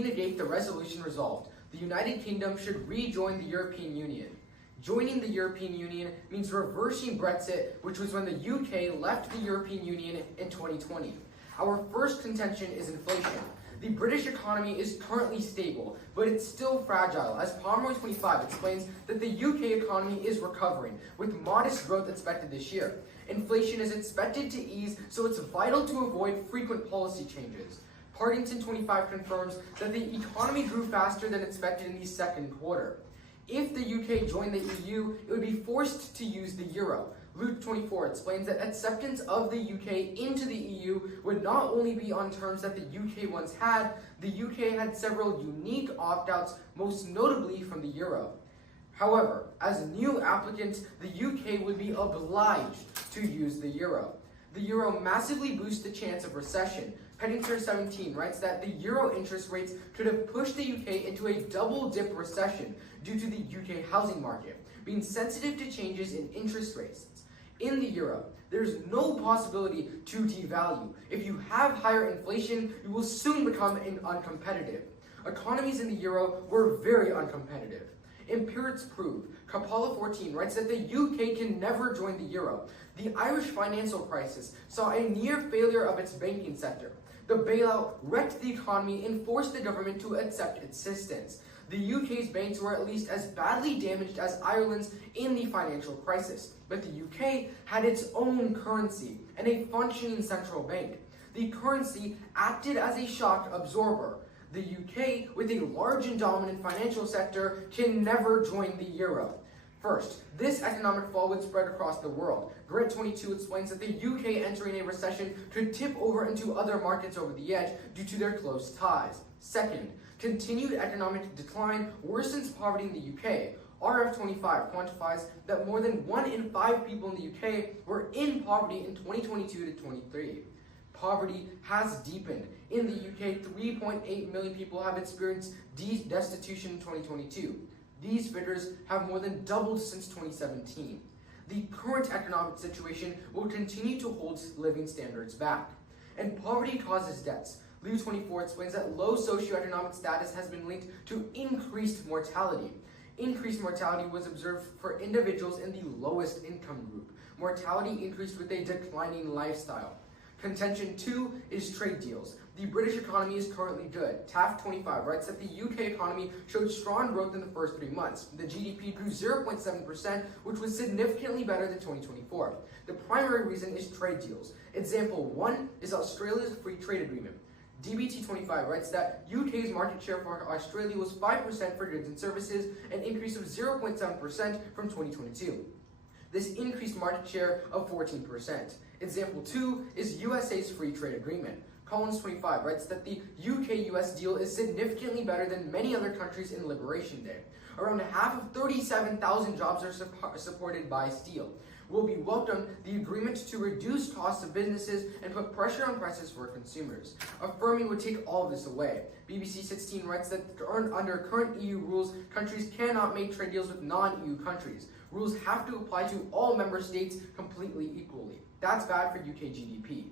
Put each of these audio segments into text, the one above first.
Alina Gate, the resolution resolved. The United Kingdom should rejoin the European Union. Joining the European Union means reversing Brexit, which was when the UK left the European Union in 2020. Our first contention is inflation. The British economy is currently stable, but it's still fragile, as Pomeroy 25 explains that the UK economy is recovering, with modest growth expected this year. Inflation is expected to ease, so it's vital to avoid frequent policy changes. Partington 25 confirms that the economy grew faster than expected in the second quarter. If the UK joined the EU, it would be forced to use the euro. Luke 24 explains that acceptance of the UK into the EU would not only be on terms that the UK once had, the UK had several unique opt-outs, most notably from the euro. However, as new applicants, the UK would be obliged to use the euro. The euro massively boosts the chance of recession. Peddington 17 writes that the euro interest rates could have pushed the UK into a double-dip recession due to the UK housing market being sensitive to changes in interest rates. In the euro, there's no possibility to devalue. If you have higher inflation, you will soon become uncompetitive. Economies in the euro were very uncompetitive. Empirics prove. Kapala 14 writes that the UK can never join the euro. The Irish financial crisis saw a near failure of its banking sector. The bailout wrecked the economy and forced the government to accept its assistance. The UK's banks were at least as badly damaged as Ireland's in the financial crisis, but the UK had its own currency and a functioning central bank. The currency acted as a shock absorber. The UK, with a large and dominant financial sector, can never join the euro. First, this economic fall would spread across the world. Grant 22 explains that the UK entering a recession could tip over into other markets over the edge due to their close ties. Second, continued economic decline worsens poverty in the UK. RF25 quantifies that more than 1 in 5 people in the UK were in poverty in 2022 to 23. Poverty has deepened. In the UK, 3.8 million people have experienced destitution in 2022. These figures have more than doubled since 2017. The current economic situation will continue to hold living standards back. And poverty causes debts. Leo 24 explains that low socioeconomic status has been linked to increased mortality. Increased mortality was observed for individuals in the lowest income group. Mortality increased with a declining lifestyle. Contention 2 is trade deals. The British economy is currently good. Taft 25 writes that the UK economy showed strong growth in the first 3 months. The GDP grew 0.7%, which was significantly better than 2024. The primary reason is trade deals. Example 1 is Australia's free trade agreement. DBT25 writes that UK's market share for Australia was 5% for goods and services, an increase of 0.7% from 2022. This increased market share of 14%. Example 2 is USA's free trade agreement. Collins 25 writes that the UK-US deal is significantly better than many other countries in Liberation Day. Around half of 37,000 jobs are supported by steel. Will be welcomed the agreement to reduce costs of businesses and put pressure on prices for consumers. Affirming would take all of this away. BBC 16 writes that under current EU rules, countries cannot make trade deals with non-EU countries. Rules have to apply to all member states completely equally. That's bad for UK GDP.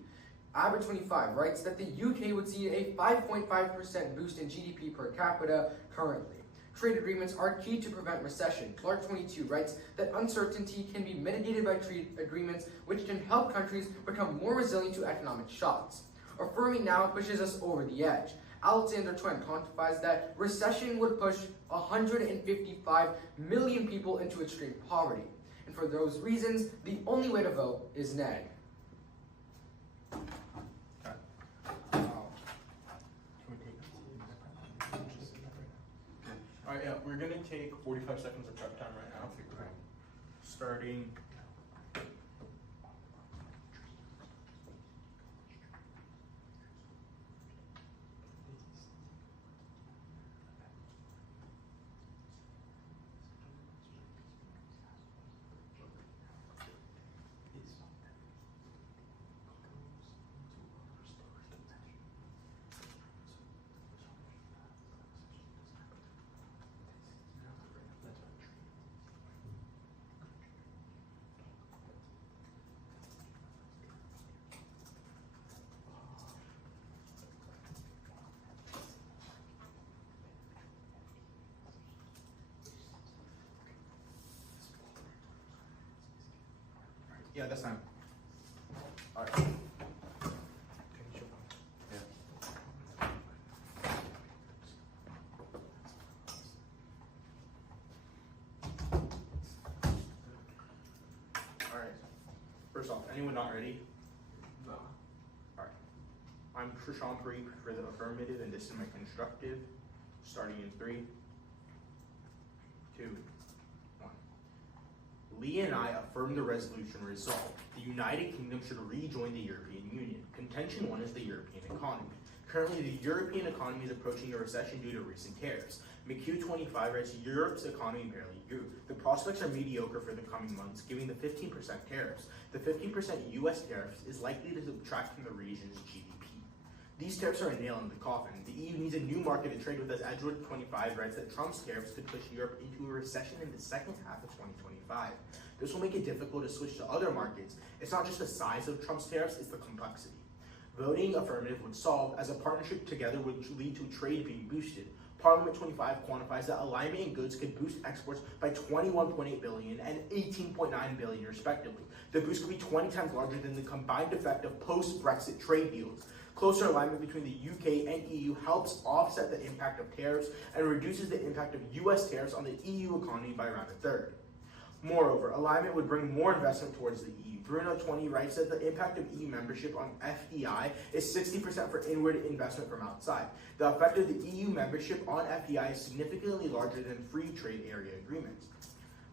Abbott 25 writes that the UK would see a 5.5% boost in GDP per capita currently. Trade agreements are key to prevent recession. Clark 22 writes that uncertainty can be mitigated by trade agreements, which can help countries become more resilient to economic shocks. Affirming now pushes us over the edge. Alexander Twen quantifies that recession would push 155 million people into extreme poverty. And for those reasons, the only way to vote is neg. Alright, yeah, we're gonna take 45 seconds of prep time right now. Starting Yeah, that's fine. Alright. Alright. First off, anyone not ready? No. Alright. I'm Krishan Parikh for the affirmative, and this is my constructive. Starting in 3, 2, 1. Lee and I affirm the resolution resolved. The United Kingdom should rejoin the European Union. Contention 1 is the European economy. Currently, the European economy is approaching a recession due to recent tariffs. McHugh25 writes, Europe's economy barely grew. The prospects are mediocre for the coming months, given the 15% tariffs. The 15% US tariffs is likely to subtract from the region's GDP. These tariffs are a nail in the coffin. The EU needs a new market to trade with, as Edgewood25 writes that Trump's tariffs could push Europe into a recession in the second half of 2025. This will make it difficult to switch to other markets. It's not just the size of Trump's tariffs, it's the complexity. Voting affirmative would solve, as a partnership together would lead to trade being boosted. Parliament 25 quantifies that alignment in goods could boost exports by $21.8 billion and $18.9 billion respectively. The boost could be 20 times larger than the combined effect of post-Brexit trade deals. Closer alignment between the UK and EU helps offset the impact of tariffs and reduces the impact of US tariffs on the EU economy by around a third. Moreover, alignment would bring more investment towards the EU. Bruno20 writes that the impact of EU membership on FDI is 60% for inward investment from outside. The effect of the EU membership on FDI is significantly larger than free trade area agreements.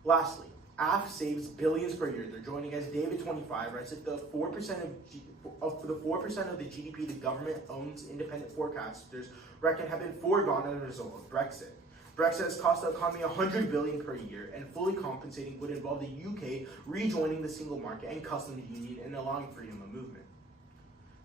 Lastly, AF saves billions per year. They're joining, as David25 writes, that the 4% of the GDP the government owns independent forecasters reckon have been foregone as a result of Brexit. Brexit has cost the economy $100 billion per year, and fully compensating would involve the UK rejoining the single market and customs union and allowing freedom of movement.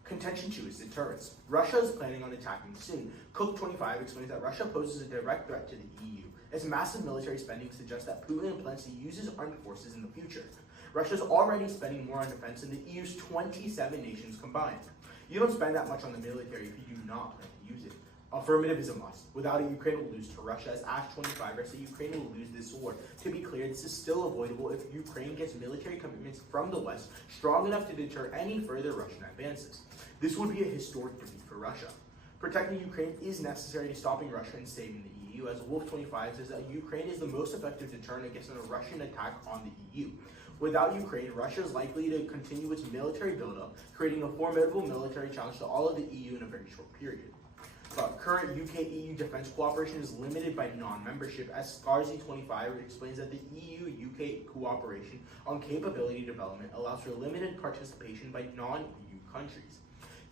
Contention 2 is deterrence. Russia is planning on attacking soon. Cook25 explains that Russia poses a direct threat to the EU, as massive military spending suggests that Putin plans to use his armed forces in the future. Russia is already spending more on defense than the EU's 27 nations combined. You don't spend that much on the military if you do not plan to use it. Affirmative is a must. Without it, Ukraine will lose to Russia, as Ash25 writes that Ukraine will lose this war. To be clear, this is still avoidable if Ukraine gets military commitments from the West strong enough to deter any further Russian advances. This would be a historic defeat for Russia. Protecting Ukraine is necessary to stopping Russia and saving the EU, as Wolf25 says that Ukraine is the most effective deterrent against a Russian attack on the EU. Without Ukraine, Russia is likely to continue its military buildup, creating a formidable military challenge to all of the EU in a very short period. But current UK-EU defense cooperation is limited by non-membership, as Scarzy25 explains that the EU-UK cooperation on capability development allows for limited participation by non-EU countries.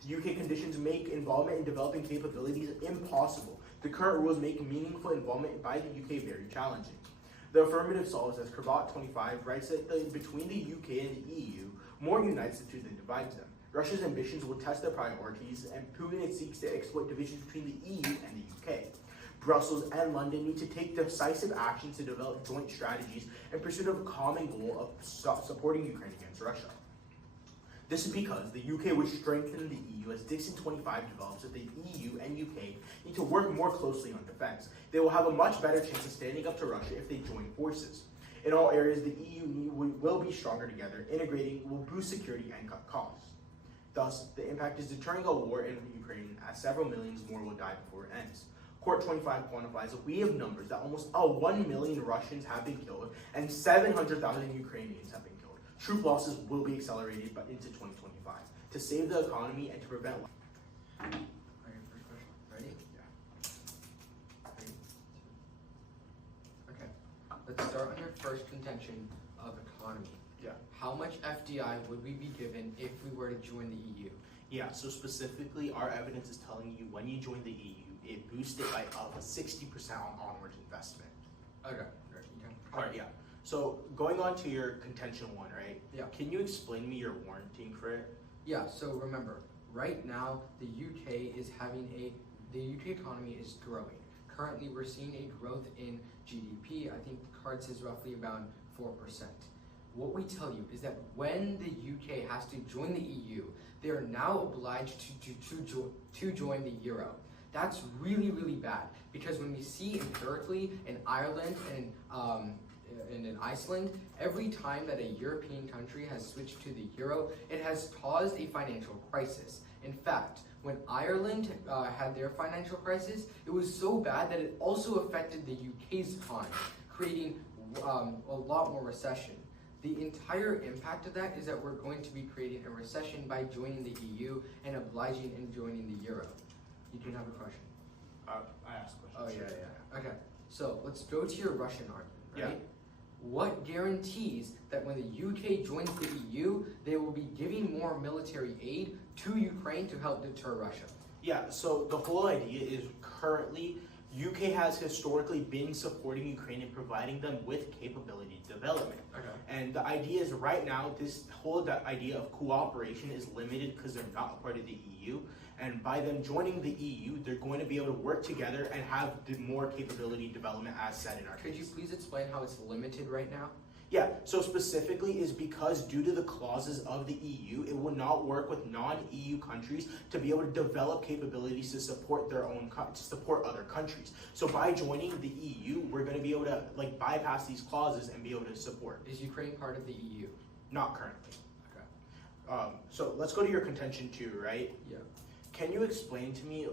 The UK conditions make involvement in developing capabilities impossible. The current rules make meaningful involvement by the UK very challenging. The affirmative solves, as Cravat25 writes, that between the UK and the EU, more unites the two than divides them. Russia's ambitions will test their priorities, and Putin seeks to exploit divisions between the EU and the UK. Brussels and London need to take decisive action to develop joint strategies in pursuit of a common goal of supporting Ukraine against Russia. This is because the UK would strengthen the EU, as Dixon25 develops that the EU and UK need to work more closely on defense. They will have a much better chance of standing up to Russia if they join forces. In all areas, the EU will be stronger together. Integrating will boost security and cut costs. Thus, the impact is deterring a war in Ukraine, as several millions more will die before it ends. Court25 quantifies that we have numbers that almost 1 million Russians have been killed and 700,000 Ukrainians have been killed. Troop losses will be accelerated into 2025 to save the economy and to prevent. Ready? Yeah. Ready? Okay. Let's start on your first contention of economy. Yeah. How much FDI would we be given if we were to join the EU? Yeah, so specifically, our evidence is telling you when you join the EU, it boosted by up to 60% on onwards investment. Okay. All right, yeah. So going on to your contention 1, right? Yeah. Can you explain me your warranting for it? Yeah, so remember, right now the UK economy is growing. Currently we're seeing a growth in GDP. I think the card says roughly around 4%. What we tell you is that when the UK has to join the EU, they are now obliged to join the euro. That's really, really bad, because when we see empirically in Ireland and and in Iceland, every time that a European country has switched to the euro, it has caused a financial crisis. In fact, when Ireland had their financial crisis, it was so bad that it also affected the UK's economy, creating a lot more recession. The entire impact of that is that we're going to be creating a recession by joining the EU and obliging and joining the euro. You do have a question? I asked a Oh, question. yeah. Okay, so let's go to your Russian argument, right? Yeah. What guarantees that when the UK joins the EU, they will be giving more military aid to Ukraine to help deter Russia? Yeah, so the whole idea is currently UK has historically been supporting Ukraine and providing them with capability development. Okay. And the idea is right now, this whole idea of cooperation is limited because they're not a part of the EU. And by them joining the EU, they're going to be able to work together and have the more capability development as said in our Could you case. please explain how it's limited right now? Yeah, so specifically is because due to the clauses of the EU, it will not work with non-EU countries to be able to develop capabilities to support their own, to support other countries. So by joining the EU, we're going to be able to bypass these clauses and be able to support. Is Ukraine part of the EU? Not currently. Okay. So let's go to your contention too, right? Yeah. Can you explain to me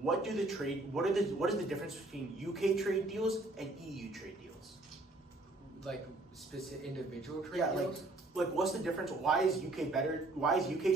what is the difference between UK trade deals and EU trade deals? Like specific individual trade Yeah, deals? like what's the difference? Why is UK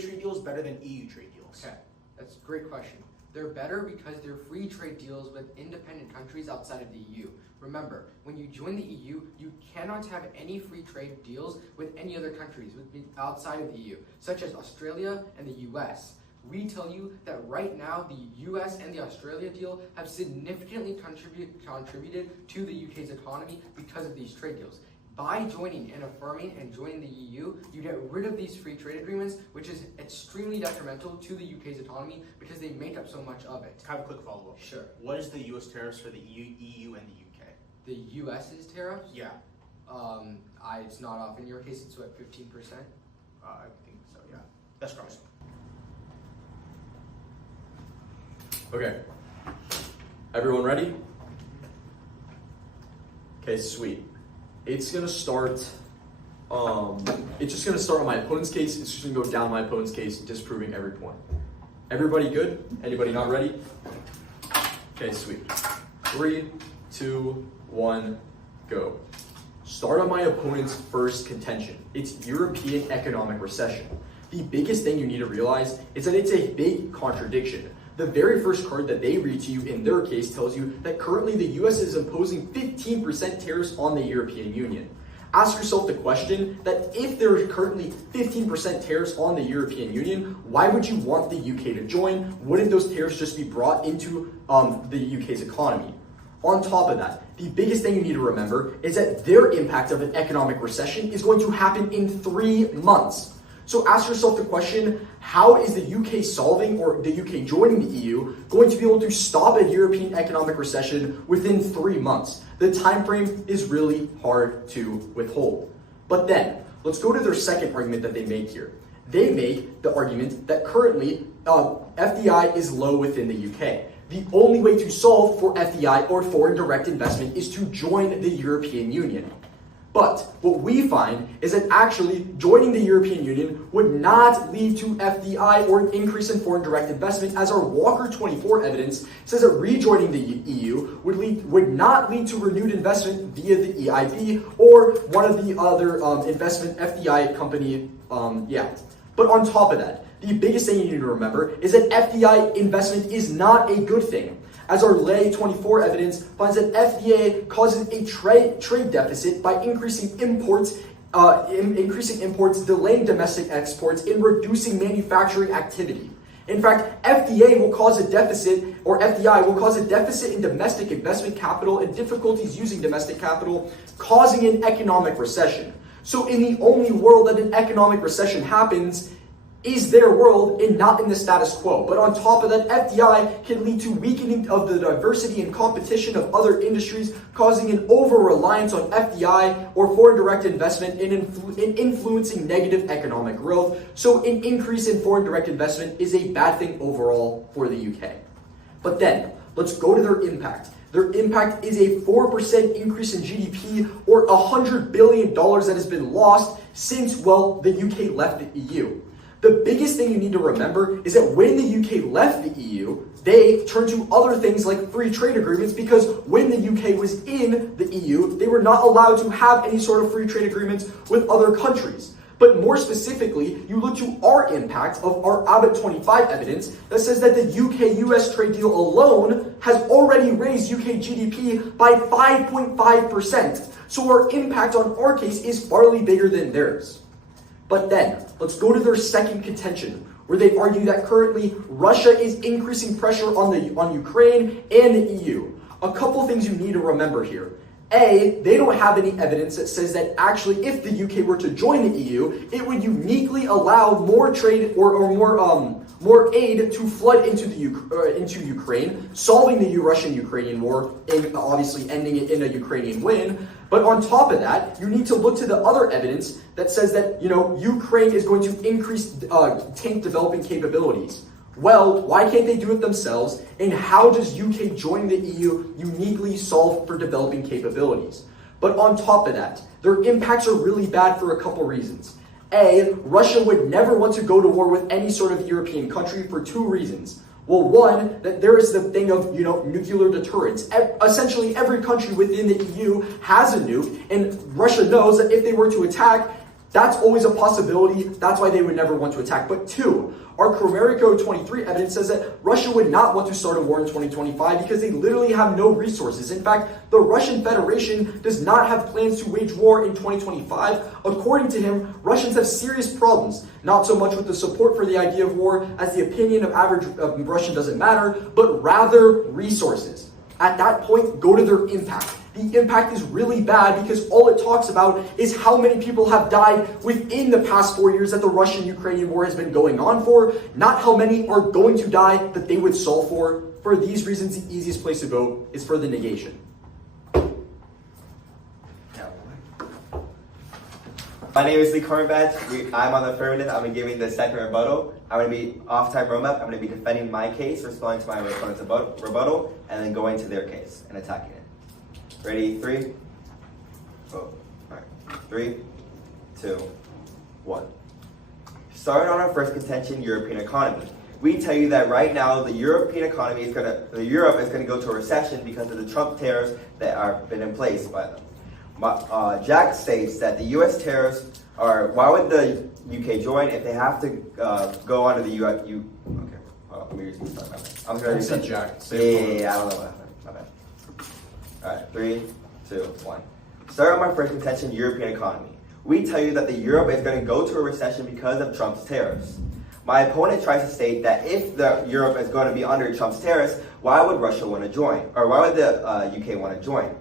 trade deals better than EU trade deals? Okay, that's a great question. They're better because they're free trade deals with independent countries outside of the EU. Remember, when you join the EU, you cannot have any free trade deals with any other countries outside of the EU, such as Australia and the US. We tell you that right now, the US and the Australia deal have significantly contributed to the UK's economy because of these trade deals. By joining and affirming and joining the EU, you get rid of these free trade agreements, which is extremely detrimental to the UK's economy because they make up so much of it. I have a quick follow-up. Sure. What is the US tariffs for the EU and the UK? The US's tariffs? Yeah, It's not off. In your case, it's what, 15%? I think so, yeah. That's gross. Okay. Everyone ready? Okay, sweet. It's gonna start. It's just gonna start on my opponent's case. It's just gonna go down my opponent's case, disproving every point. Everybody good? Anybody not ready? Okay, sweet. 3, 2, 1, go. Start on my opponent's first contention. It's European economic recession. The biggest thing you need to realize is that it's a big contradiction. The very first card that they read to you in their case tells you that currently the US is imposing 15% tariffs on the European Union. Ask yourself the question that if there are currently 15% tariffs on the European Union, why would you want the UK to join? Wouldn't those tariffs just be brought into the UK's economy? On top of that, the biggest thing you need to remember is that their impact of an economic recession is going to happen in 3 months. So ask yourself the question, how is the UK solving or the UK joining the EU going to be able to stop a European economic recession within 3 months? The time frame is really hard to withhold. But then, let's go to their second argument that they make here. They make the argument that currently FDI is low within the UK. The only way to solve for FDI or foreign direct investment is to join the European Union. But what we find is that actually joining the European Union would not lead to FDI or an increase in foreign direct investment, as our Walker 24 evidence says that rejoining the EU would not lead to renewed investment via the EIB or one of the other investment FDI company. But on top of that, the biggest thing you need to remember is that FDI investment is not a good thing, as our Lay 24 evidence finds that FDI causes a trade deficit by increasing imports, delaying domestic exports, and reducing manufacturing activity. In fact, FDI will cause a deficit in domestic investment capital and difficulties using domestic capital, causing an economic recession. So in the only world that an economic recession happens is their world and not in the status quo. But on top of that, FDI can lead to weakening of the diversity and competition of other industries, causing an over-reliance on FDI or foreign direct investment and influencing negative economic growth. So an increase in foreign direct investment is a bad thing overall for the UK. But then, let's go to their impact. their impact is a 4% increase in GDP, or $100 billion that has been lost since, well, the UK left the EU. The biggest thing you need to remember is that when the UK left the EU, they turned to other things like free trade agreements, because when the UK was in the EU, they were not allowed to have any sort of free trade agreements with other countries. But more specifically, you look to our impact of our Abbott 25 evidence that says that the UK-US trade deal alone has already raised UK GDP by 5.5%. So our impact on our case is farly bigger than theirs. But then, let's go to their second contention, where they argue that currently Russia is increasing pressure on Ukraine and the EU. A couple things you need to remember here. A, they don't have any evidence that says that actually if the UK were to join the EU, it would uniquely allow more trade or more aid to flood into Ukraine, solving the Russian-Ukrainian war and obviously ending it in a Ukrainian win. But on top of that, you need to look to the other evidence that says that, Ukraine is going to increase tank developing capabilities. Well, why can't they do it themselves? And how does UK joining the EU uniquely solve for developing capabilities? But on top of that, their impacts are really bad for a couple reasons. A, Russia would never want to go to war with any sort of European country for two reasons. Well, one, that there is the thing of, nuclear deterrence. Essentially, every country within the EU has a nuke, and Russia knows that if they were to attack, that's always a possibility. That's why they would never want to attack. But two, our Cromerico 23 evidence says that Russia would not want to start a war in 2025 because they literally have no resources. In fact, the Russian Federation does not have plans to wage war in 2025. According to him, Russians have serious problems, not so much with the support for the idea of war as the opinion of average Russian doesn't matter, but rather resources. At that point, go to their impact. The impact is really bad because all it talks about is how many people have died within the past 4 years that the Russian-Ukrainian war has been going on for, not how many are going to die that they would solve for. For these reasons, the easiest place to vote is for the negation. My name is Lee Cornbad. I'm on the affirmative. I'm giving the second rebuttal. I'm going to be off-time roadmap. I'm going to be defending my case, responding to my opponent's rebuttal, and then going to their case and attacking it. Ready? 3? Oh, all right. 3, 2, 1. Starting on our first contention, European economy. We tell you that right now the European economy is Europe is going to go to a recession because of the Trump tariffs that have been in place by them. Jack states that the U.S. tariffs are. Why would the UK join if they have to go under the U.S. Okay, hold on, let me read this. I'm going to say Jack. Yeah, I don't know. My bad. All right, 3, 2, 1. Start on my first contention, European economy. We tell you that the Europe is going to go to a recession because of Trump's tariffs. My opponent tries to state that if the Europe is going to be under Trump's tariffs, why would Russia want to join? Or why would the UK want to join?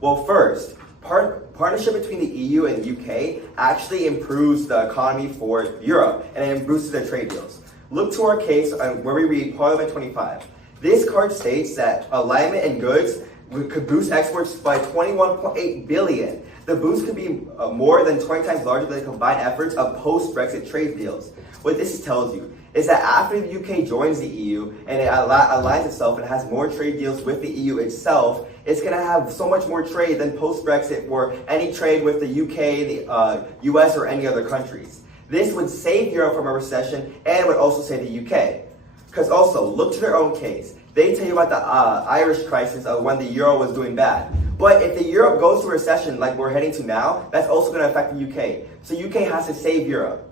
Well, first, partnership between the EU and the UK actually improves the economy for Europe and it boosts their trade deals. Look to our case where we read Parliament 25. This card states that alignment in goods could boost exports by 21.8 billion. The boost could be more than 20 times larger than the combined efforts of post-Brexit trade deals. What this tells you is that after the UK joins the EU and it aligns itself and has more trade deals with the EU itself, it's going to have so much more trade than post-Brexit or any trade with the UK, the US, or any other countries. This would save Europe from a recession and would also save the UK. Because also, look to their own case. They tell you about the Irish crisis of when the euro was doing bad. But if the euro goes to a recession like we're heading to now, that's also going to affect the UK. So UK has to save Europe.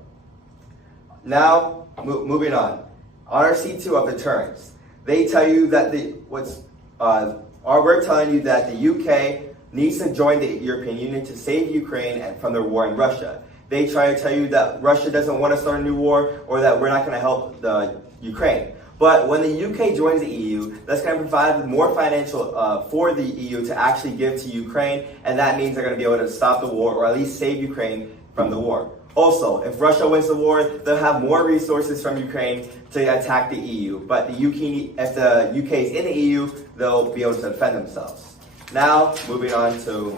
Now, moving on. On our C2 of the terms, they tell you that we're telling you that the UK needs to join the European Union to save Ukraine from their war in Russia. They try to tell you that Russia doesn't want to start a new war or that we're not going to help the Ukraine. But when the UK joins the EU, that's going to provide more financial for the EU to actually give to Ukraine, and that means they're going to be able to stop the war or at least save Ukraine from the war. Also, if Russia wins the war, they'll have more resources from Ukraine to attack the EU. But if the UK is in the EU, they'll be able to defend themselves. Now, moving on to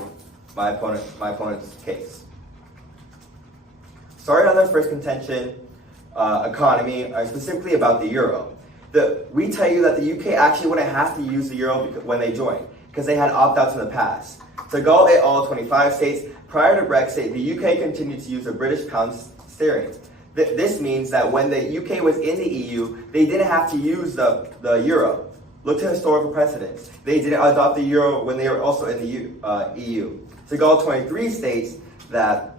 my opponent's case. Starting on their first contention, economy, specifically about the euro. We tell you that the UK actually wouldn't have to use the euro when they join, because they had opt-outs in the past. To go at all 25 states, prior to Brexit, the UK continued to use the British pound sterling. This means that when the UK was in the EU, they didn't have to use the euro. Look to historical precedents. They didn't adopt the euro when they were also in the EU. To go 23 states that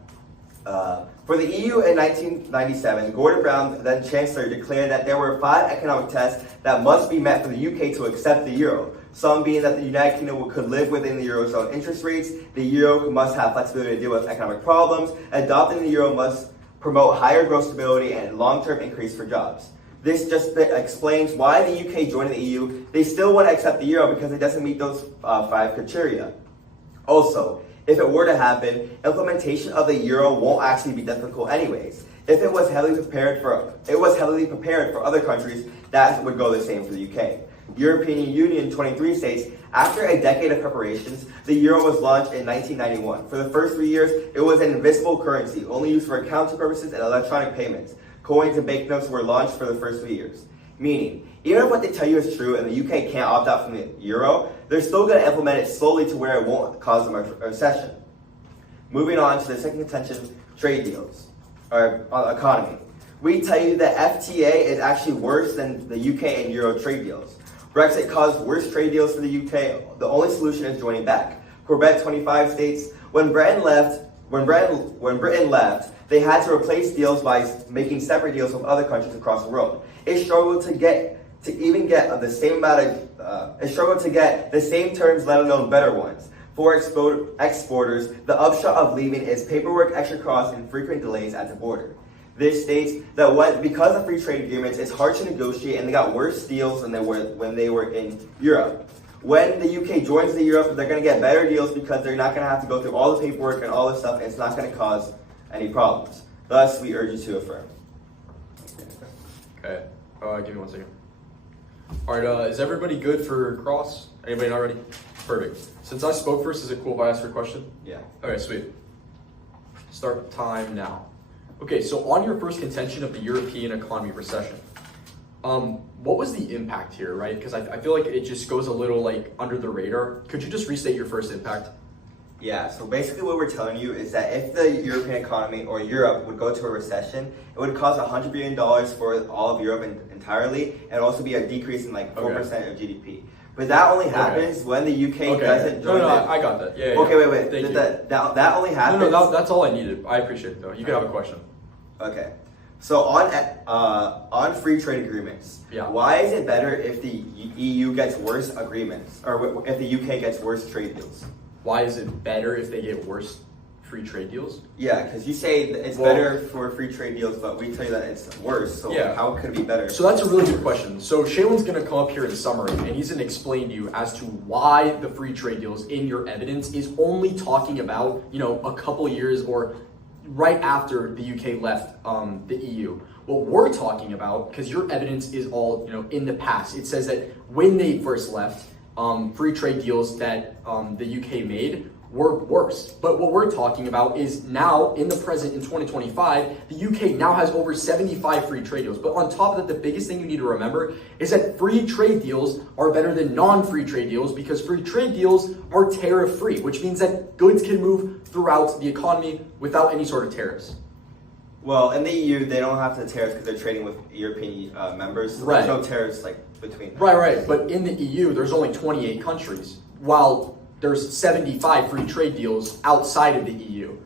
for the EU in 1997, Gordon Brown, then Chancellor, declared that there were 5 economic tests that must be met for the UK to accept the euro. Some being that the United Kingdom could live within the Eurozone interest rates, the euro must have flexibility to deal with economic problems, adopting the euro must promote higher growth stability and long-term increase for jobs. This just explains why the UK joining the EU, they still want to accept the euro because it doesn't meet those 5 criteria. Also, if it were to happen, implementation of the euro won't actually be difficult anyways. If it was heavily prepared for other countries, that would go the same for the UK. European Union 23 states, after a decade of preparations, the euro was launched in 1991. For the first 3 years, it was an invisible currency, only used for accounting purposes and electronic payments. Coins and banknotes were launched for the first 3 years. Meaning, even if what they tell you is true and the UK can't opt out from the euro, they're still going to implement it slowly to where it won't cause them a recession. Moving on to the second contention, trade deals, or economy. We tell you that FTA is actually worse than the UK and euro trade deals. Brexit caused worse trade deals for the UK. The only solution is joining back. Quebec 25 states, when Britain left, they had to replace deals by making separate deals with other countries across the world. It struggled to get the same terms, let alone better ones. For exporters, the upshot of leaving is paperwork, extra costs, and frequent delays at the border. This states that because of free trade agreements, it's hard to negotiate, and they got worse deals than when they were in Europe. When the UK joins the Europe, they're going to get better deals because they're not going to have to go through all the paperwork and all this stuff, and it's not going to cause any problems. Thus, we urge you to affirm. Okay, give me 1 second. All right, is everybody good for cross? Anybody not ready? Perfect. Since I spoke first, is it cool if I ask for a question? Yeah. Okay, sweet. Start time now. Okay, so on your first contention of the European economy recession, what was the impact here, right? Because I feel like it just goes a little like under the radar. Could you just restate your first impact? Yeah, so basically what we're telling you is that if the European economy or Europe would go to a recession, it would cost $100 billion for all of Europe entirely, and also be a decrease in like 4% of GDP. But that only happens when the UK doesn't join. I got that. Yeah. Okay, wait. Thank you. That only happens. No, that's all I needed. I appreciate it though. You can have a question. Okay. So on free trade agreements, why is it better if the EU gets worse agreements, or if the UK gets worse trade deals? Why is it better if they get worse free trade deals? Yeah, because you say it's better for free trade deals, but we tell you that it's worse. So how could it be better? So that's a really good question. So Shaylin's going to come up here in summary, and he's going to explain to you as to why the free trade deals in your evidence is only talking about, a couple years or right after the UK left the EU. What we're talking about, because your evidence is all in the past, it says that when they first left, free trade deals that the UK made were worse. But what we're talking about is now, in the present, in 2025, the UK now has over 75 free trade deals. But on top of that, the biggest thing you need to remember is that free trade deals are better than non-free trade deals because free trade deals are tariff-free, which means that goods can move throughout the economy without any sort of tariffs. Well, in the EU, they don't have to tariffs because they're trading with European members. So there's no tariffs between them. Right. But in the EU, there's only 28 countries, while there's 75 free trade deals outside of the EU.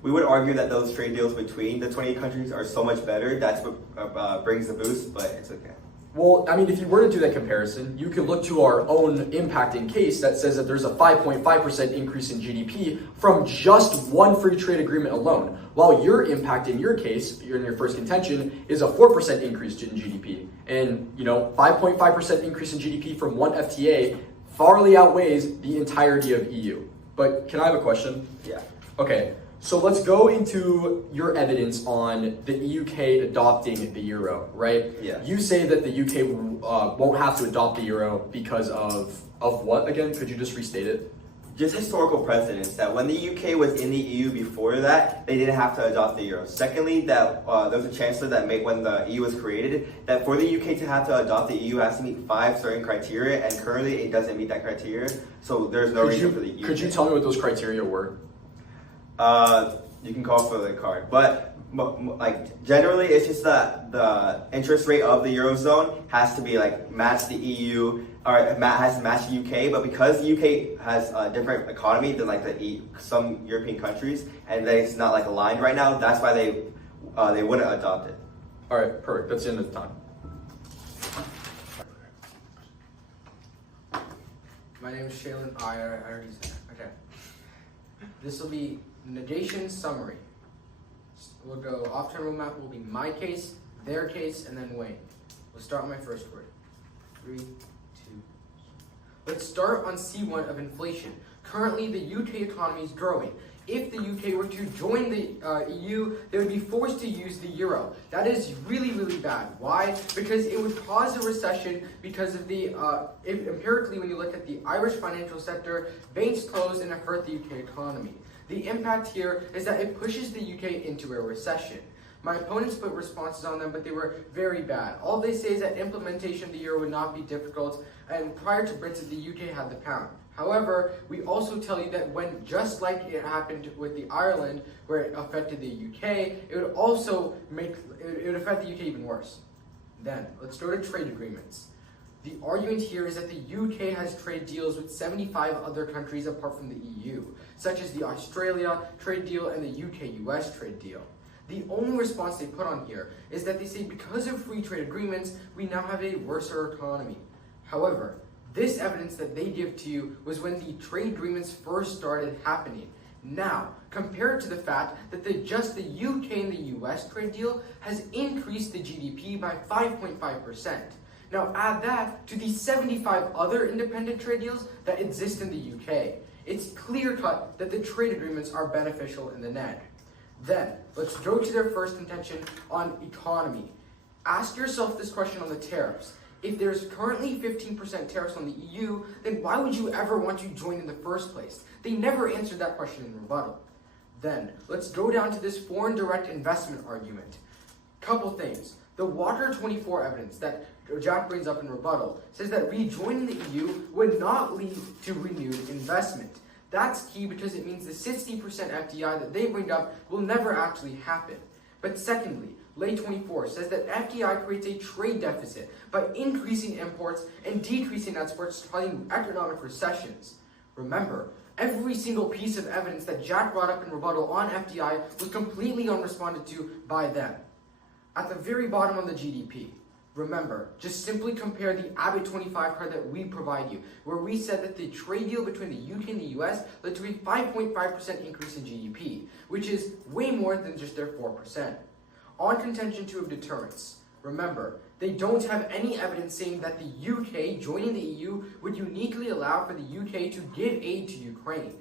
We would argue that those trade deals between the 28 countries are so much better. That's what brings the boost, but it's okay. Well, I mean, if you were to do that comparison, you could look to our own impacting case that says that there's a 5.5% increase in GDP from just one free trade agreement alone, while your impact in your case, in your first contention, is a 4% increase in GDP. And, 5.5% increase in GDP from one FTA farly outweighs the entirety of EU. But can I have a question? Yeah. Okay. So let's go into your evidence on the UK adopting the euro, right? Yeah. You say that the UK won't have to adopt the euro because of what again? Could you just restate it? just historical precedents that when the UK was in the EU before that, they didn't have to adopt the euro. Secondly, that there was a chancellor that made when the EU was created that for the UK to have to adopt the EU has to meet 5 certain criteria, and currently it doesn't meet that criteria. So there's no reason for the UK. Could you tell me what those criteria were? You can call for the card, but like generally, it's just that the interest rate of the eurozone has to be like match the EU or has to match the UK. But because the UK has a different economy than like some European countries, and it's not like aligned right now, that's why they wouldn't adopt it. All right, perfect. That's the end of the time. My name is Shaylin. I already said it. Okay. This will be negation summary. We'll go off-term roadmap will be my case, their case, and then Wayne. We'll start with my first word. 3, 2. Let's start on C1 of inflation. Currently, the UK economy is growing. If the UK were to join the EU, they would be forced to use the euro. That is really, really bad. Why? Because it would cause a recession because of the, empirically, when you look at the Irish financial sector, banks closed and it hurt the UK economy. The impact here is that it pushes the UK into a recession. My opponents put responses on them, but they were very bad. All they say is that implementation of the euro would not be difficult, and prior to Brexit, the UK had the pound. However, we also tell you that when, just like it happened with the Ireland, where it affected the UK, it would also it would affect the UK even worse. Then, let's go to trade agreements. The argument here is that the UK has trade deals with 75 other countries apart from the EU, such as the Australia trade deal and the UK-US trade deal. The only response they put on here is that they say because of free trade agreements, we now have a worser economy. However, this evidence that they give to you was when the trade agreements first started happening. Now, compare it to the fact that just the UK and the US trade deal has increased the GDP by 5.5%. Now add that to the 75 other independent trade deals that exist in the UK. It's clear-cut that the trade agreements are beneficial in the net. Then, let's go to their first contention on economy. Ask yourself this question on the tariffs. If there's currently 15% tariffs on the EU, then why would you ever want to join in the first place? They never answered that question in rebuttal. Then, let's go down to this foreign direct investment argument. Couple things. The Water 24 evidence that Jack brings up in rebuttal says that rejoining the EU would not lead to renewed investment. That's key because it means the 60% FDI that they bring up will never actually happen. But secondly, Lay 24 says that FDI creates a trade deficit by increasing imports and decreasing exports, causing economic recessions. Remember, every single piece of evidence that Jack brought up in rebuttal on FDI was completely unresponded to by them. At the very bottom on the GDP, remember, just simply compare the Abbott 25 card that we provide you, where we said that the trade deal between the UK and the US led to a 5.5% increase in GDP, which is way more than just their 4%. On contention 2 of deterrence, remember, they don't have any evidence saying that the UK joining the EU would uniquely allow for the UK to give aid to Ukraine.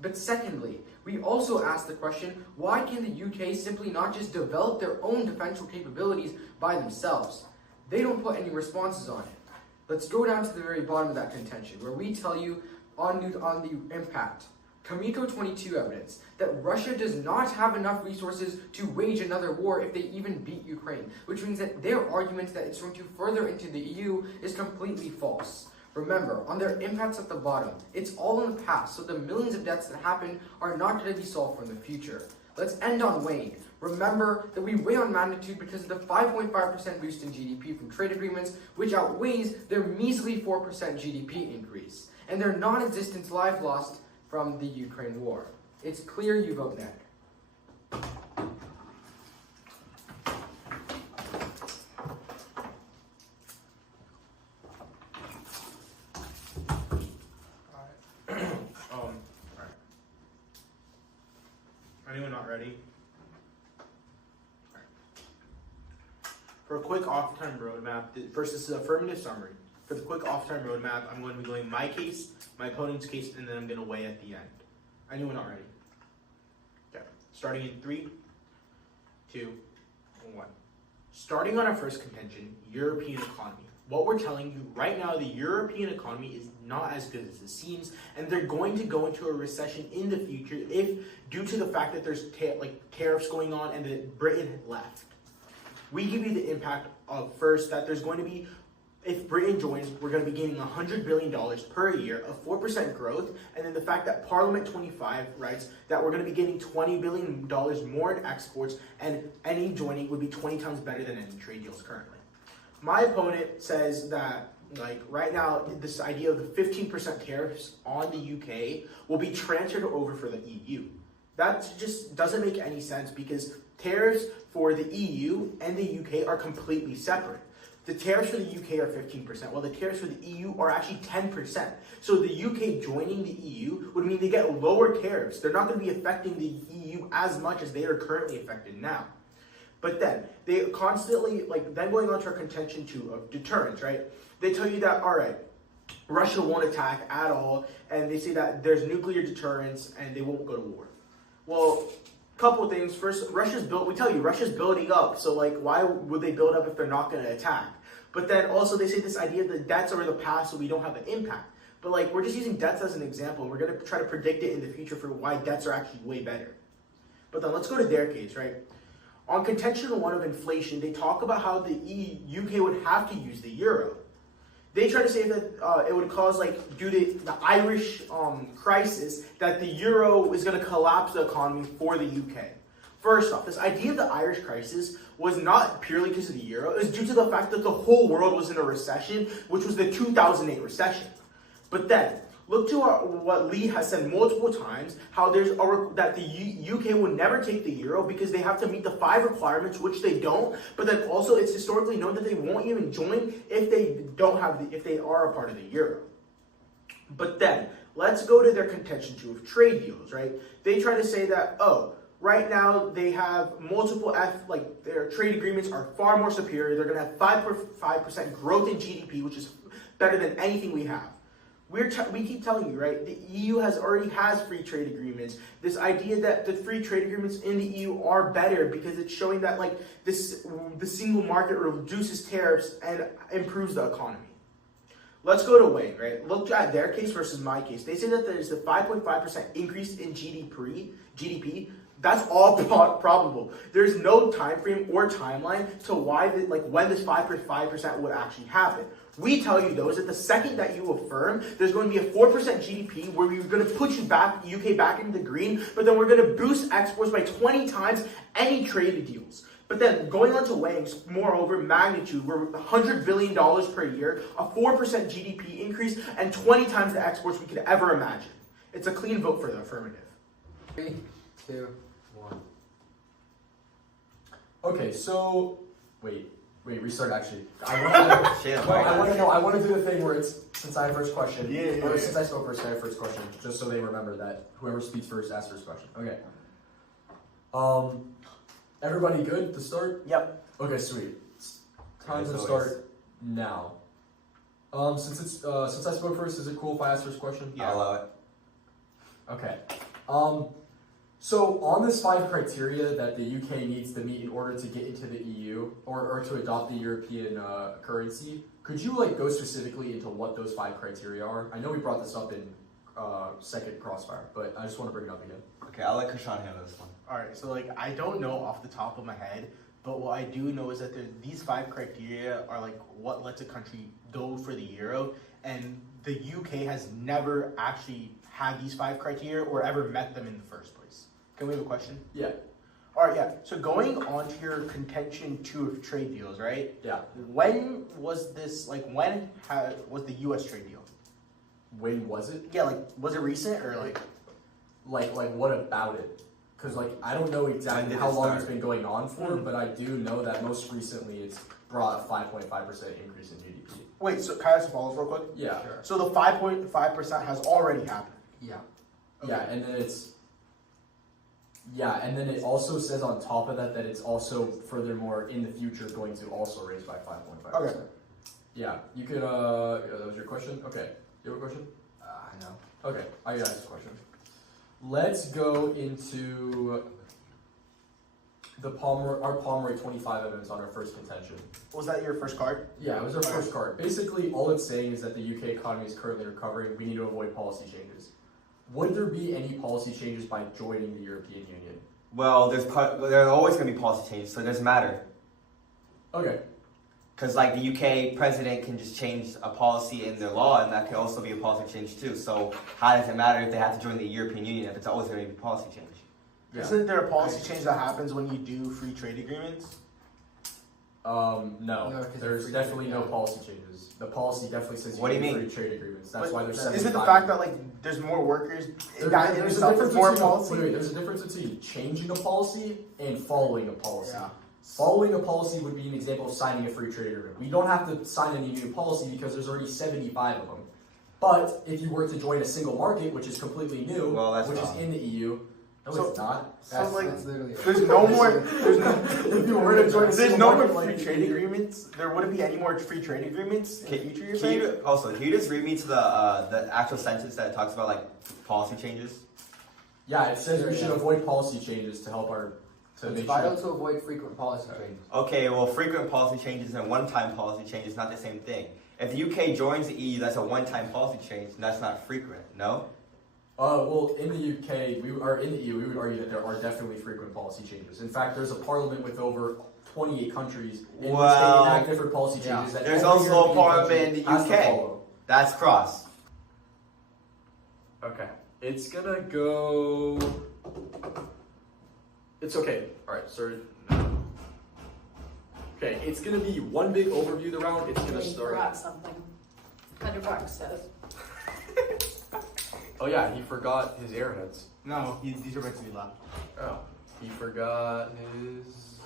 But secondly, we also ask the question, why can the UK simply not just develop their own defensive capabilities by themselves? They don't put any responses on it. Let's go down to the very bottom of that contention, where we tell you on the impact. Kamiko 22 evidence that Russia does not have enough resources to wage another war if they even beat Ukraine, which means that their argument that it's going to further into the EU is completely false. Remember, on their impacts at the bottom, it's all in the past, so the millions of deaths that happened are not going to be solved for in the future. Let's end on Wayne. Remember that we weigh on magnitude because of the 5.5% boost in GDP from trade agreements, which outweighs their measly 4% GDP increase, and their non-existent lives lost from the Ukraine war. It's clear you vote neg. Anyone not ready? For a quick off-time roadmap, first this is affirmative summary. For the quick off-time roadmap, I'm going to be going my case, my opponent's case, and then I'm going to weigh at the end. Anyone not ready? Okay. Starting in 3, 2, 1. Starting on our first contention, European economy. What we're telling you right now, the European economy is not as good as it seems, and they're going to go into a recession in the future if, due to the fact that there's tariffs going on and that Britain left. We give you the impact of first that there's going to be, if Britain joins, we're going to be gaining $100 billion per year of 4% growth, and then the fact that Parliament 25 writes that we're going to be getting $20 billion more in exports, and any joining would be 20 times better than any trade deals currently. My opponent says that, like, right now, this idea of the 15% tariffs on the UK will be transferred over for the EU. That just doesn't make any sense because tariffs for the EU and the UK are completely separate. The tariffs for the UK are 15%, while the tariffs for the EU are actually 10%. So the UK joining the EU would mean they get lower tariffs. They're not going to be affecting the EU as much as they are currently affected now. But then, they constantly, like, then going on to our contention too of deterrence, right? They tell you that, all right, Russia won't attack at all, and they say that there's nuclear deterrence and they won't go to war. Well, couple of things. First, we tell you, Russia's building up, so like, why would they build up if they're not going to attack? But then also they say this idea that debts are in the past, so we don't have an impact. But like, we're just using debts as an example, and we're going to try to predict it in the future for why debts are actually way better. But then let's go to their case, right? On contention one of inflation, they talk about how the UK would have to use the euro. They try to say that it would cause, like, due to the Irish crisis, that the euro is going to collapse the economy for the UK. First off, this idea of the Irish crisis was not purely because of the euro. It was due to the fact that the whole world was in a recession, which was the 2008 recession. But then, look to what Lee has said multiple times, how that the UK would never take the euro because they have to meet the 5 requirements, which they don't. But then also, it's historically known that they won't even join if they are a part of the euro. But then, let's go to their contention too of trade deals, right? They try to say that, right now they have multiple, their trade agreements are far more superior. They're going to have 5% growth in GDP, which is better than anything we have. We keep telling you, right? The EU already has free trade agreements. This idea that the free trade agreements in the EU are better because it's showing that, like, the single market reduces tariffs and improves the economy. Let's go to Wayne, right? Look at their case versus my case. They say that there's a 5.5% increase in GDP. That's all probable. There's no time frame or timeline to when this 5% would actually happen. We tell you, though, is that the second that you affirm, there's going to be a 4% GDP where we're going to put UK back into the green, but then we're going to boost exports by 20 times any trade deals. But then going on to Wang's, moreover, magnitude, we're $100 billion per year, a 4% GDP increase, and 20 times the exports we could ever imagine. It's a clean vote for the affirmative. 3, 2, 1. Okay, so wait, restart actually. I want to do the thing where it's, since I have first question, since I spoke first, I have first question, just so they remember that whoever speaks first asks first question. Okay. Everybody good to start? Yep. Okay, sweet. Time to As start now. Since I spoke first, is it cool if I ask first question? Yeah. I'll allow it. Okay. So on this 5 criteria that the UK needs to meet in order to get into the EU or to adopt the European currency, could you go specifically into what those 5 criteria are? I know we brought this up in second crossfire, but I just want to bring it up again. Okay, I'll let Krishan handle this one. Alright, so I don't know off the top of my head, but what I do know is that these 5 criteria are what lets a country go for the euro, and the UK has never actually had these 5 criteria or ever met them in the first place. Can we have a question? Yeah. Alright, yeah. So going on to your contention 2 of trade deals, right? Yeah. When was this, was the US trade deal? When was it? Yeah, was it recent or Like what about it? Because I don't know exactly how long it's been going on for, but I do know that most recently it's brought a 5.5% increase in GDP. Wait, so can I ask a follow-up real quick? Yeah. Sure. So the 5.5% has already happened. Yeah. Okay. Yeah, and then it also says on top of that that it's also furthermore in the future going to also raise by 5.5%. Okay. Yeah, you could that was your question? Okay. You have a question? I know. Okay, I gotta ask a question. Let's go into our Pomeroy 25 evidence on our first contention. Was that your first card? Yeah, it was our first card. Basically, all it's saying is that the UK economy is currently recovering. We need to avoid policy changes. Would there be any policy changes by joining the European Union? Well, there are always going to be policy changes, so it doesn't matter. Okay. Because like the UK president can just change a policy in their law, and that can also be a policy change too. So how does it matter if they have to join the European Union if it's always going to be a policy change? Yeah. Isn't there a policy change that happens when you do free trade agreements? No. No, 'cause There's free definitely trade, no yeah. policy changes. The policy definitely says you What do you need mean? free trade agreements. That's But why there's Is it 75. the fact that like there's more workers in that in There's a itself difference is more between policy? wait, there's a difference between changing a policy and following a policy. Yeah. Following a policy would be an example of signing a free trade agreement. We don't have to sign any new policy because there's already 75 of them. But if you were to join a single market, which is completely new, Well, that's which wrong. is in the EU, no, So- it's not. So like, That's literally it. there's no more. There's no. If you were to join a There's single no market more like free trade agreements. There wouldn't be any more free trade agreements in the future. You're Can saying? you just read me to the actual sentence that talks about like policy changes? Yeah, it says we Yeah. should avoid policy changes to help our to It's make vital sure. to avoid frequent policy changes. Okay, well, frequent policy changes and one-time policy change is not the same thing. If the UK joins the EU, that's a one-time policy change, and that's not frequent. No. Well, in the UK, we are in the EU. We would argue that there are definitely frequent policy changes. In fact, there's a parliament with over 28 countries in Well, which they enact different policy yeah. changes. That There's every also a European parliament country in the has to UK. follow. That's cross. Okay, it's gonna go. It's okay. All right, sorry. Okay, it's gonna be one big overview of the round. It's gonna You start. forgot something. $100 says. Oh yeah, he forgot his airheads. No, these are meant to be left. Oh, he forgot his.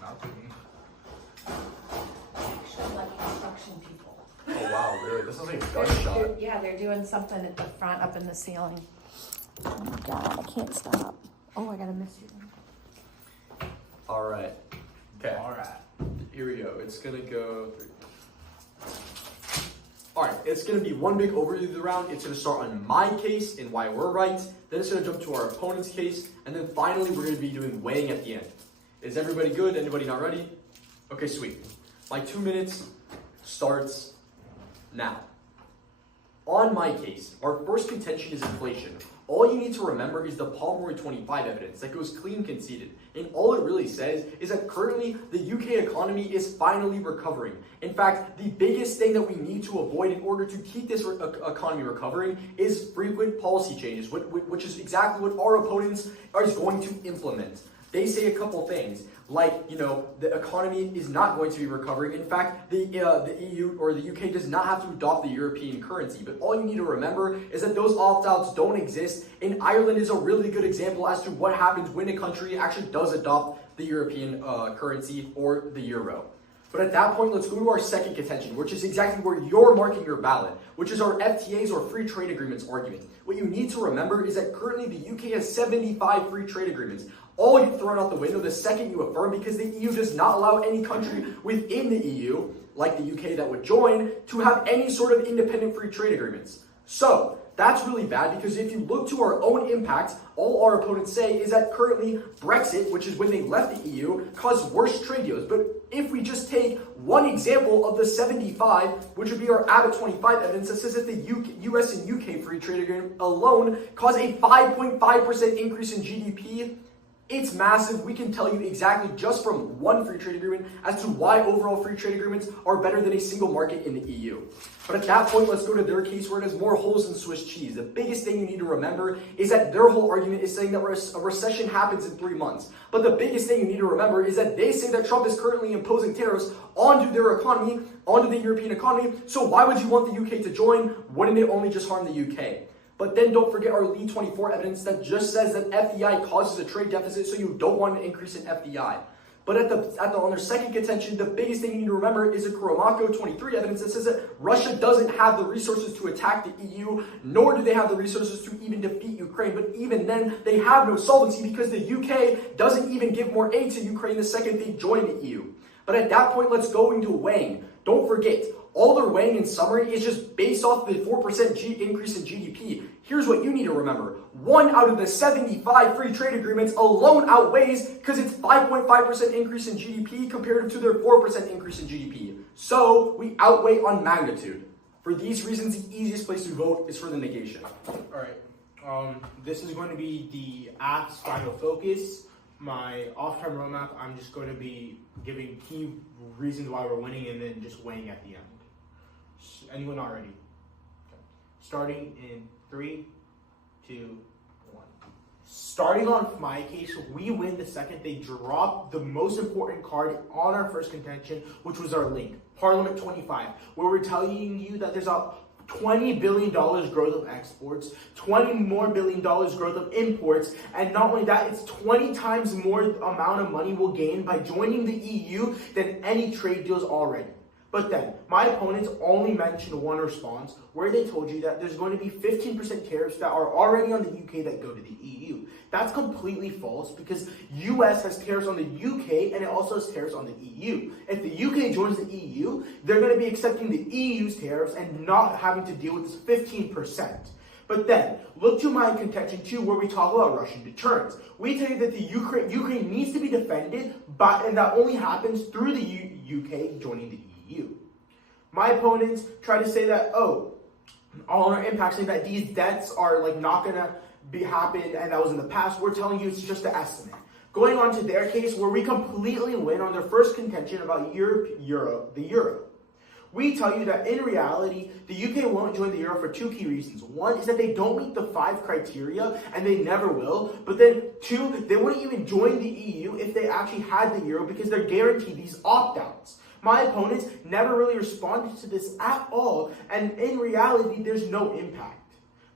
Nothing. Should like construction people. Oh wow, really? This is like a They're- gunshot. they're- Yeah, they're doing something at the front up in the ceiling. Oh my god, I can't stop. Oh, I gotta miss you. All right. Okay. All right. Here we go. It's gonna go. Alright, it's gonna be one big overview of the round. It's gonna start on my case and why we're right. Then it's gonna jump to our opponent's case. And then finally, we're gonna be doing weighing at the end. Is everybody good? Anybody not ready? Okay, sweet. My 2 minutes starts now. On my case, our first contention is inflation. All you need to remember is the Pomeroy 25 evidence that goes clean conceded. And all it really says is that currently the UK economy is finally recovering. In fact, the biggest thing that we need to avoid in order to keep this economy recovering is frequent policy changes, which is exactly what our opponents are going to implement. They say a couple things, like, the economy is not going to be recovering. In fact, the EU or the UK does not have to adopt the European currency. But all you need to remember is that those opt-outs don't exist. And Ireland is a really good example as to what happens when a country actually does adopt the European currency or the euro. But at that point, let's go to our second contention, which is exactly where you're marking your ballot, which is our FTAs or free trade agreements argument. What you need to remember is that currently the UK has 75 free trade agreements. All you've thrown out the window the second you affirm, because the EU does not allow any country within the EU, like the UK that would join, to have any sort of independent free trade agreements. So, that's really bad, because if you look to our own impact, all our opponents say is that currently Brexit, which is when they left the EU, caused worse trade deals. But if we just take one example of the 75, which would be our Abbott 25 evidence that says that the US and UK free trade agreement alone caused a 5.5% increase in GDP, it's massive. We can tell you exactly just from one free trade agreement as to why overall free trade agreements are better than a single market in the EU. But at that point, let's go to their case where it has more holes than Swiss cheese. The biggest thing you need to remember is that their whole argument is saying that a recession happens in 3 months. But the biggest thing you need to remember is that they say that Trump is currently imposing tariffs onto their economy, onto the European economy. So why would you want the UK to join? Wouldn't it only just harm the UK? But then don't forget our Lee 24 evidence that just says that FDI causes a trade deficit, so you don't want an increase in FDI. But on their second contention, the biggest thing you need to remember is the Kuromako 23 evidence that says that Russia doesn't have the resources to attack the EU, nor do they have the resources to even defeat Ukraine. But even then, they have no solvency because the UK doesn't even give more aid to Ukraine the second they join the EU. But at that point, let's go into weighing. Don't forget, all they're weighing in summary is just based off the 4% increase in GDP. Here Here's what you need to remember. 1 out of the 75 free trade agreements alone outweighs because it's 5.5% increase in GDP compared to their 4% increase in GDP. So we outweigh on magnitude. For these reasons, the easiest place to vote is for the negation. Alright, this is going to be the AF's final focus. My off-time roadmap, I'm just going to be giving key reasons why we're winning and then just weighing at the end. Anyone not ready? Okay. Starting in 3, 2, 1. Starting on my case, we win the second they drop the most important card on our first contention, which was our link, Parliament 25, where we're telling you that there's a $20 billion growth of exports, $20 more billion growth of imports, and not only that, it's 20 times more amount of money we'll gain by joining the EU than any trade deals already. But then, my opponents only mentioned one response where they told you that there's going to be 15% tariffs that are already on the UK that go to the EU. That's completely false because US has tariffs on the UK and it also has tariffs on the EU. If the UK joins the EU, they're going to be accepting the EU's tariffs and not having to deal with this 15%. But then, look to my contention 2 where we talk about Russian deterrence. We tell you that the Ukraine needs to be defended, and that only happens through the UK joining the EU. My opponents try to say that, all our impacts, saying that these debts are like not gonna happen and that was in the past. We're telling you it's just an estimate. Going on to their case where we completely win on their first contention about the euro. We tell you that in reality, the UK won't join the euro for 2 key reasons. One is that they don't meet the 5 criteria, and they never will. But then 2, they wouldn't even join the EU if they actually had the euro because they're guaranteed these opt-outs. My opponents never really responded to this at all, and in reality, there's no impact.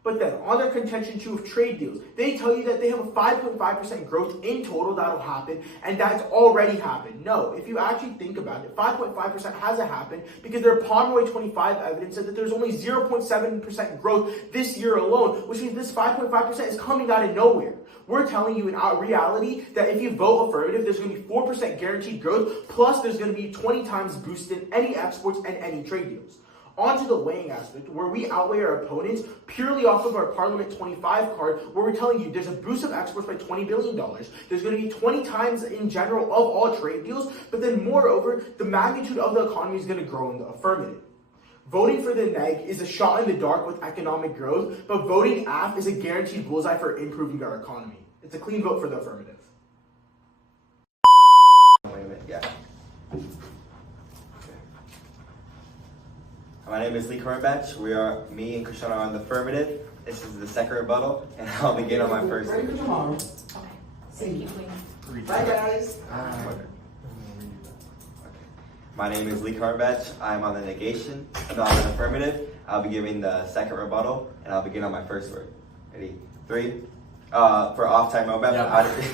But then, on their contention 2 of trade deals, they tell you that they have a 5.5% growth in total that'll happen, and that's already happened. No, if you actually think about it, 5.5% hasn't happened because their Pomeroy 25 evidence said that there's only 0.7% growth this year alone, which means this 5.5% is coming out of nowhere. We're telling you in our reality that if you vote affirmative, there's going to be 4% guaranteed growth, plus there's going to be 20 times boost in any exports and any trade deals. On to the weighing aspect, where we outweigh our opponents purely off of our Parliament 25 card, where we're telling you there's a boost of exports by $20 billion. There's going to be 20 times in general of all trade deals, but then moreover, the magnitude of the economy is going to grow in the affirmative. Voting for the neg is a shot in the dark with economic growth, but voting AF is a guaranteed bullseye for improving our economy. It's a clean vote for the affirmative. Wait a minute, yeah. My name is Lee Kornbatch. Me and Krishna are on the affirmative. This is the second rebuttal, and I'll begin on my first. Ready for tomorrow. Okay. Thank you, Queen. Bye, guys. My name is Lee Kornbatch. I'm on the negation. No, I'm on the affirmative. I'll be giving the second rebuttal, and I'll begin on my first word. Ready? 3. For off-time roadmap.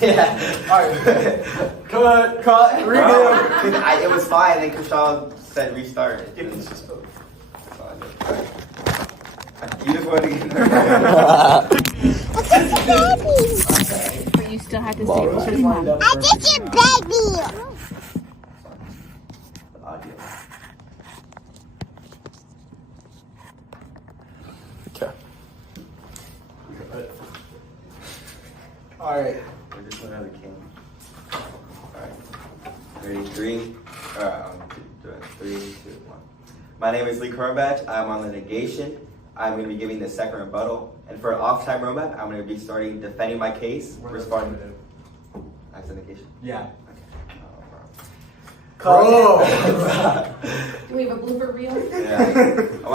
Yeah. Alright. Cut. Redo. It was fine, and Krishna said restart it. Give this just You just wanted to get But you still have to say it was mom. I did your baby. Okay. Alright. We're just another king. Alright. Ready? 3. 3, 2, 1. My name is Lee Kornbatch. I'm on the negation. I'm going to be giving the second rebuttal. And for off-time roadmap, I'm going to be starting defending my case. Responding. That's the negation? Yeah. Okay. Do we have a blooper reel? Yeah.